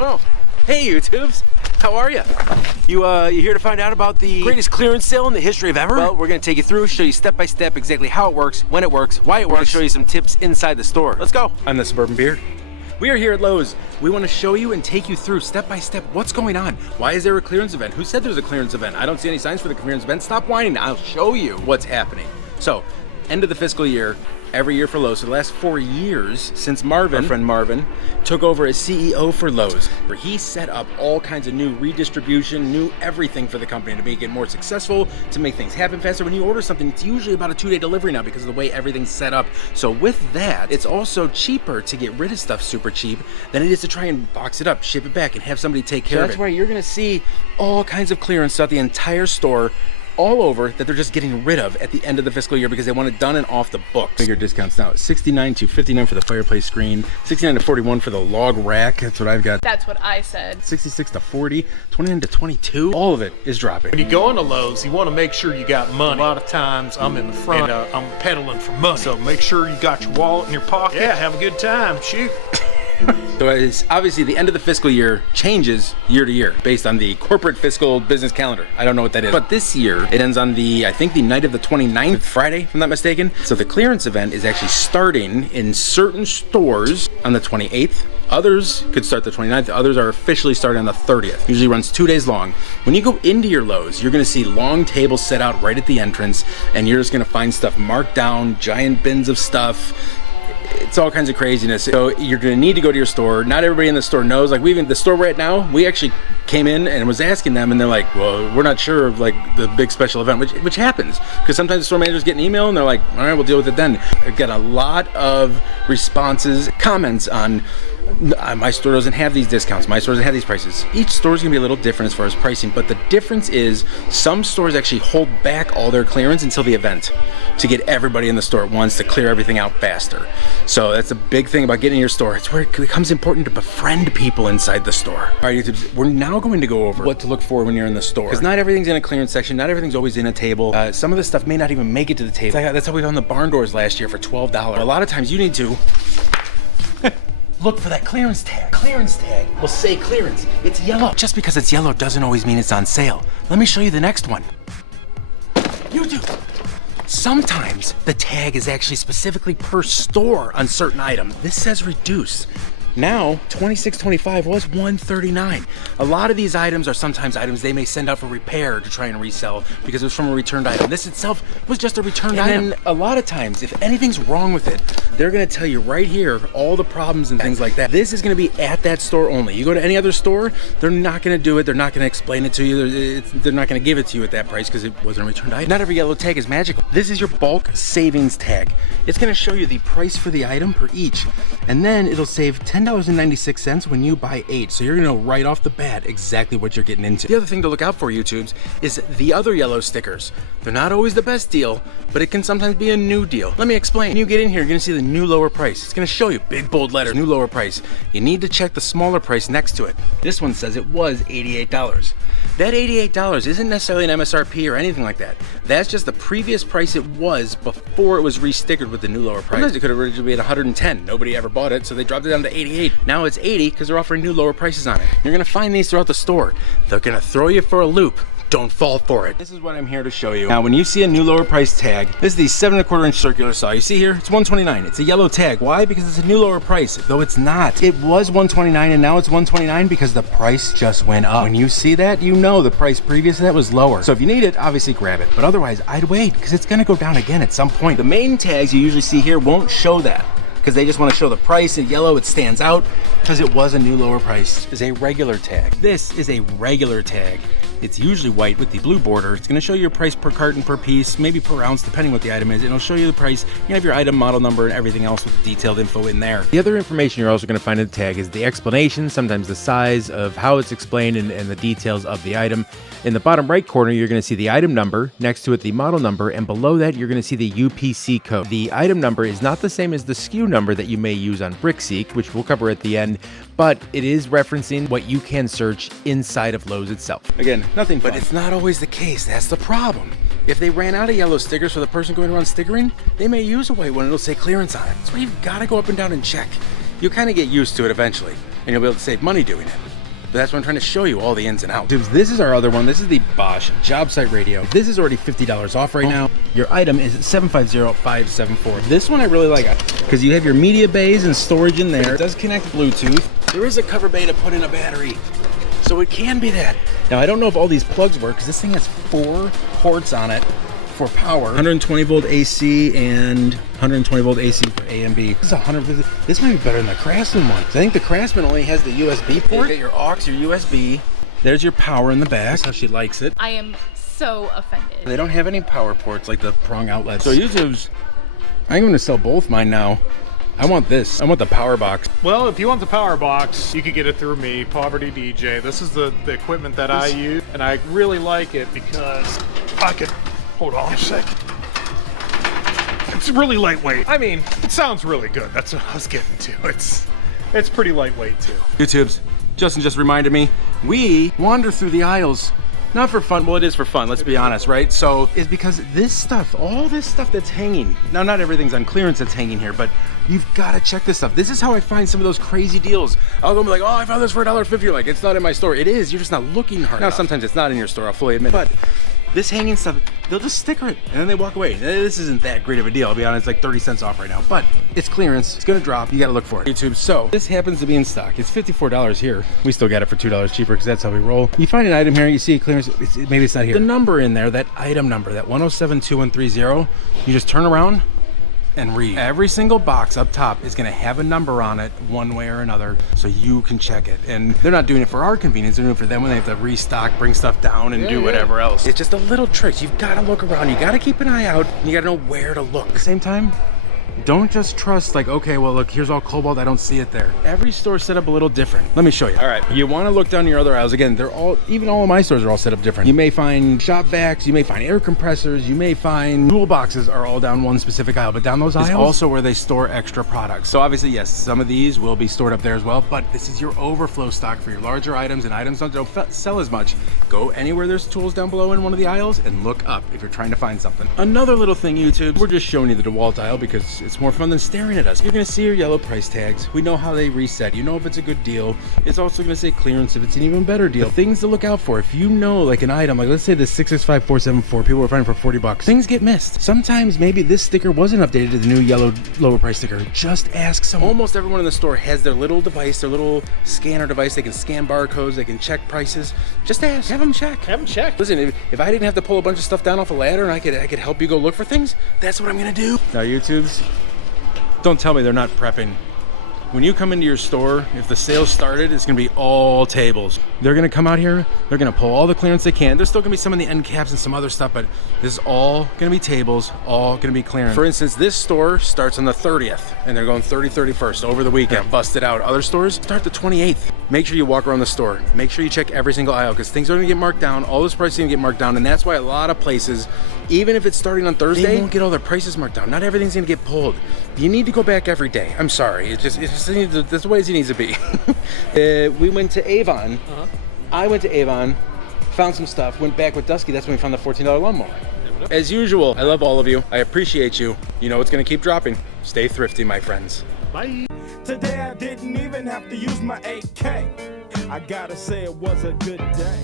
Oh, hey YouTubes, how are you? You here to find out about the greatest clearance sale in the history of ever? Well, we're gonna take you through, show you step by step exactly how it works, when it works, why it works, show you some tips inside the store. Let's go. I'm the Suburban Beard. We are here at Lowe's. We want to show you and take you through step by step what's going on. Why is there a clearance event? Who said there's a clearance event? I don't see any signs for the clearance event. Stop whining, I'll show you what's happening. So, end of the fiscal year, every year for Lowe's. For the last 4 years, since Marvin, our friend Marvin, took over as CEO for Lowe's, where he set up all kinds of new redistribution, new everything for the company to make it more successful, to make things happen faster. When you order something, it's usually about a 2-day delivery now because of the way everything's set up. So with that, it's also cheaper to get rid of stuff super cheap than it is to try and box it up, ship it back, and have somebody take care of it. That's why you're gonna see all kinds of clearance throughout the entire store, all over, that they're just getting rid of at the end of the fiscal year because they want it done and off the books. Bigger discounts now. 69 to 59 for the fireplace screen, 69 to 41 for the log rack. That's what I've got. That's what I said. 66 to 40, 29 to 22. All of it is dropping. When you go into Lowe's, you want to make sure you got money. A lot of times I'm in the front and I'm peddling for money. So make sure you got your wallet in your pocket. Yeah, have a good time. Shoot. So it's obviously the end of the fiscal year changes year to year based on the corporate fiscal business calendar. I don't know what that is. But this year, it ends on the, I think the night of the 29th, Friday, if I'm not mistaken. So the clearance event is actually starting in certain stores on the 28th. Others could start the 29th. Others are officially starting on the 30th. Usually runs 2 days long. When you go into your Lowe's, you're gonna see long tables set out right at the entrance, and you're just gonna find stuff marked down, giant bins of stuff. It's all kinds of craziness. So you're gonna need to go to your store. Not everybody in the store knows. Like the store right now, we actually came in and was asking them, and they're like, well, we're not sure of like the big special event, which happens. Because sometimes the store managers get an email and they're like, all right, we'll deal with it then. I've got a lot of responses, comments on, my store doesn't have these discounts, my store doesn't have these prices. Each store is gonna be a little different as far as pricing, but the difference is some stores actually hold back all their clearance until the event to get everybody in the store at once, to clear everything out faster. So that's a big thing about getting in your store. It's where it becomes important to befriend people inside the store. All right, YouTubers, we're now going to go over what to look for when you're in the store. Because not everything's in a clearance section, not everything's always in a table. Some of the stuff may not even make it to the table. That's how we found the barn doors last year for $12. A lot of times you need to look for that clearance tag. Clearance tag will say clearance. It's yellow. Just because it's yellow doesn't always mean it's on sale. Let me show you the next one. YouTube. Sometimes the tag is actually specifically per store on certain items. This says reduce. Now, $26.25 was $139. A lot of these items are sometimes items they may send out for repair to try and resell because it was from a returned item. This itself was just a returned item. And a lot of times, if anything's wrong with it, they're gonna tell you right here all the problems and things like that. This is gonna be at that store only. You go to any other store, they're not gonna do it. They're not gonna explain it to you. They're not gonna give it to you at that price because it wasn't a returned item. Not every yellow tag is magical. This is your bulk savings tag. It's gonna show you the price for the item per each. And then it'll save $10.96 when you buy 8. So you're gonna know right off the bat exactly what you're getting into. The other thing to look out for, YouTubes, is the other yellow stickers. They're not always the best deal, but it can sometimes be a new deal. Let me explain. When you get in here, you're gonna see the new lower price. It's gonna show you big bold letters, new lower price. You need to check the smaller price next to it. This one says it was $88. That $88 isn't necessarily an MSRP or anything like that. That's just the previous price it was before it was re-stickered with the new lower price. Sometimes it could have originally been 110. Nobody ever bought it, so they dropped it down to 88. Now it's 80 because they're offering new lower prices on it. You're gonna find these throughout the store. They're gonna throw you for a loop. Don't fall for it. This is what I'm here to show you. Now, when you see a new lower price tag, this is the 7¼ inch circular saw. You see here, it's $129. It's a yellow tag. Why? Because it's a new lower price, though it's not. It was $129 and now it's $129 because the price just went up. When you see that, you know the price previous to that was lower. So if you need it, obviously grab it. But otherwise, I'd wait because it's gonna go down again at some point. The main tags you usually see here won't show that, because they just want to show the price in yellow. It stands out because it was a new lower price. This is a regular tag. This is a regular tag. It's usually white with the blue border. It's going to show you your price per carton, per piece, maybe per ounce, depending what the item is. It'll show you the price. You have your item model number and everything else with the detailed info in there. The other information you're also going to find in the tag is the explanation, sometimes the size of how it's explained, and the details of the item. In the bottom right corner, you're going to see the item number, next to it the model number, and below that you're going to see the UPC code. The item number is not the same as the SKU number that you may use on BrickSeek, which we'll cover at the end, but it is referencing what you can search inside of Lowe's itself. Again, nothing fun. But it's not always the case. That's the problem. If they ran out of yellow stickers for the person going around stickering, they may use a white one. It'll say clearance on it. That's why you've got to go up and down and check. You'll kind of get used to it eventually. and you'll be able to save money doing it. But that's what I'm trying to show you, all the ins and outs. This is our other one. This is the Bosch job site radio. This is already $50 off right now. Your item is 750574. This one I really like because you have your media bays and storage in there. It does connect Bluetooth. There is a cover bay to put in a battery, so it can be that. Now I don't know if all these plugs work because this thing has 4 ports on it for power. 120 volt AC and 120 volt AC for A and B. This is 150. This might be better than the Craftsman one. I think the Craftsman only has the USB port. You get your aux, your USB. There's your power in the back. That's how she likes it. I am so offended. They don't have any power ports like the prong outlets. So YouTube's, I'm going to sell both mine now. I want this. I want the power box. Well, if you want the power box, you could get it through me, Poverty DJ. This is the equipment that I use, and I really like it because I could, hold on a second. It's really lightweight. I mean, it sounds really good. That's what I was getting to. It's pretty lightweight too. YouTube's, Justin just reminded me, we wander through the aisles. Not for fun, well it is for fun, let's be honest, right? So, it's because this stuff, all this stuff that's hanging, now not everything's on clearance that's hanging here, but you've gotta check this stuff. This is how I find some of those crazy deals. I'll go and be like, oh, I found this for $1.50. You're like, it's not in my store. It is, you're just not looking hard enough. Sometimes it's not in your store, I'll fully admit. But this hanging stuff, they'll just sticker it and then they walk away. This isn't that great of a deal, I'll be honest, it's like 30 cents off right now, but it's clearance, it's gonna drop, you gotta look for it. YouTube, so this happens to be in stock. It's $54 here. We still got it for $2 cheaper because that's how we roll. You find an item here, you see a clearance, maybe it's not here. The number in there, that item number, that 107230, you just turn around and read. Every single box up top is gonna have a number on it one way or another, so you can check it. And they're not doing it for our convenience, they're doing it for them when they have to restock, bring stuff down, and do whatever else. It's just a little tricks. You've gotta look around, you gotta keep an eye out, and you gotta know where to look. At the same time, don't just trust like, okay, well look, here's all Kobalt, I don't see it there. Every store's set up a little different. Let me show you. All right, you wanna look down your other aisles. Again, they're all, even all of my stores are all set up different. You may find shop vacs, you may find air compressors, you may find toolboxes are all down one specific aisle, but down those aisles is also where they store extra products. So obviously, yes, some of these will be stored up there as well, but this is your overflow stock for your larger items and items that don't sell as much. Go anywhere there's tools down below in one of the aisles and look up if you're trying to find something. Another little thing, YouTube, we're just showing you the DeWalt aisle because it's more fun than staring at us. You're gonna see your yellow price tags. We know how they reset. You know if it's a good deal. It's also gonna say clearance if it's an even better deal. The things to look out for. If you know like an item, like let's say the 665474, people were finding for 40 bucks. Things get missed. Sometimes maybe this sticker wasn't updated to the new yellow lower price sticker. Just ask someone. Almost everyone in the store has their little device, their little scanner device. They can scan barcodes, they can check prices. Just ask. Have them check. Have them check. Listen, if I didn't have to pull a bunch of stuff down off a ladder and I could help you go look for things, that's what I'm gonna do. Now YouTube's, don't tell me they're not prepping. When you come into your store, if the sales started, it's gonna be all tables. They're gonna come out here, they're gonna pull all the clearance they can. There's still gonna be some of the end caps and some other stuff, but this is all gonna be tables, all gonna be clearance. For instance, this store starts on the 30th, and they're going 31st over the weekend, busted out. Other stores start the 28th. Make sure you walk around the store. Make sure you check every single aisle, because things are gonna get marked down, all this prices are gonna get marked down, and that's why a lot of places, even if it's starting on Thursday, they won't get all their prices marked down. Not everything's gonna get pulled. You need to go back every day. I'm sorry, that's the way it needs to be. We went to Avon. I went to Avon, found some stuff, went back with Dusky. That's when we found the $14 lawnmower. As usual, I love all of you. I appreciate you. You know it's gonna keep dropping. Stay thrifty, my friends. Bye. Today I didn't even have to use my AK. I gotta say it was a good day.